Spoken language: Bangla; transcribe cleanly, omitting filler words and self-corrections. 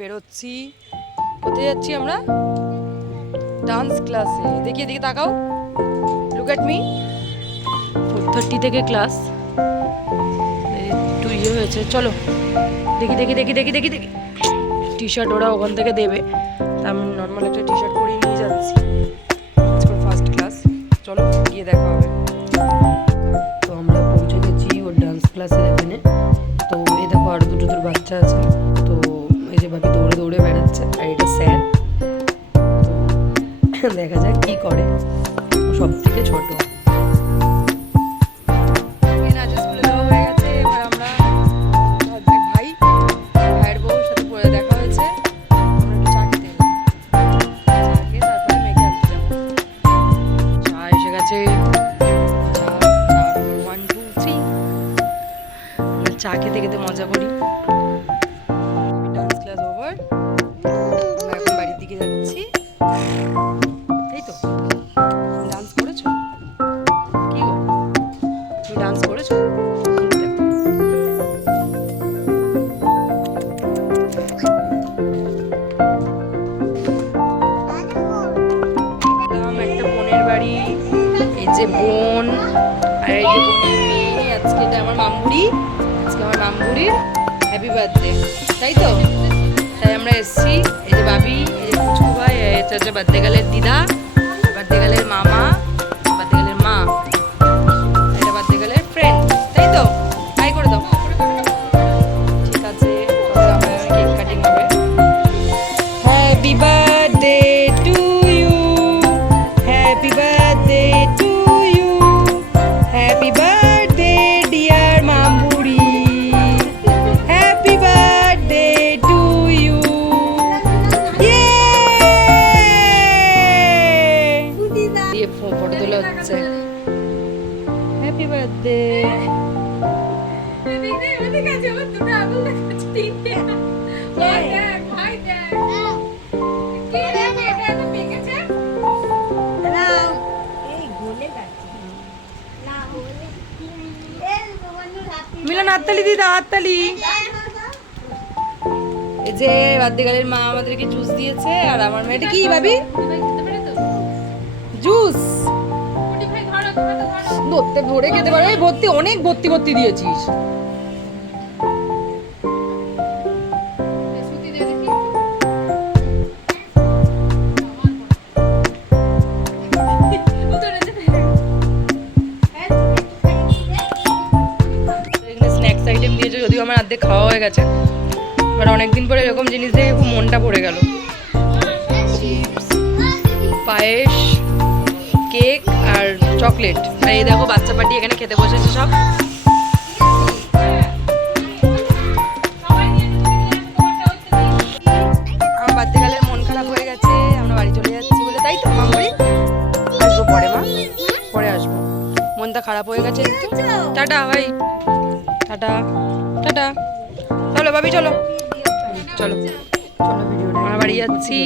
বেরোচ্ছি। কোথায় যাচ্ছি আমরা? ডান্স ক্লাসে। দেখি এদিকে তাকাও, লুক অ্যাট মি। 4:30 থেকে ক্লাস, একটু ইয়ে হয়েছে। চলো দেখি দেখি দেখি দেখি দেখি দেখি টি শার্ট ওরা ওখান থেকে দেবে, আমি নর্মাল একটা টি শার্ট পরিয়ে নিয়ে যাচ্ছি। ফার্স্ট ক্লাস, চলো গিয়ে দেখা হবে। তো আমরা পৌঁছে গেছি ওর ডান্স ক্লাসের এখানে। তো এই দেখো আরো দুটো বাচ্চা আছে। তো এই যে ভাবি দৌড়ে দৌড়ে বেড়াচ্ছে, আর এটা স্যার। তো দেখা যাক কি করে। সব থেকে ছোট। চা খেতে খেতে মজা করি। ডান্স ক্লাস ওভার, আমরা এখন বাড়ির দিকে যাচ্ছি। তাই তো, ডান্স করেছো? কি গো, তুমি ডান্স করেছো? একটা বোনের বাড়ি, এই যে বোন আর এই যে বোনের মেয়ে। আজকে এটা আমার মামুড়ি, আজকে আমার মামুড়ির হ্যাপি বার্থডে, তাই তো? তাই আমরা এসছি। এই যে বাবি, এই যে পুচকু ভাই, এটা হচ্ছে বার্থডে গালের দিদা, বার্থডে গালের মামা, বার্থডে গালের মা, এটা বার্থডে গালের ফ্রেন্ড, তাই তো? হাই করে দাও। ঠিক আছে, আমার কেক কাটিং হবে। Happy birthday to you, happy birthday to you, happy birthday dear Mamuri, happy birthday to you. দিয়ে ফটো তোলা হচ্ছে। Happy birthday. মিলন হাততালি দিদা, হাততালি। এই যে বার্থডে গালের মা আমাদেরকে জুস দিয়েছে, আর আমার মেয়েটা কি ভাবি জুস ধরতে ভরে খেতে পারো। এই ভর্তি, অনেক ভর্তি ভর্তি দিয়েছিস। স্ন্যাক্স আইটেম দিয়েছে, যদিও আমার অর্ধেক খাওয়া হয়ে গেছে, বাট অনেকদিন পরে এরকম জিনিস দেখে খুব মনটা পড়ে গেল। চিপস, পায়েস, কেক আর চকলেট। আর এই দেখো বাচ্চা পার্টি এখানে খেতে বসেছে সব। আমার বার্থডে গালের মন খারাপ হয়ে গেছে, আমরা বাড়ি চলে যাচ্ছি বলে, তাই তো মামুড়ি? আসবো পরে মা, পরে আসবো। মনটা খারাপ হয়ে গেছে একটু। টাটা ভাই, টাটা টাটা। চলো ভাবি, চলো চলো চলো, ভিডিও আমরা বাড়ি যাচ্ছি।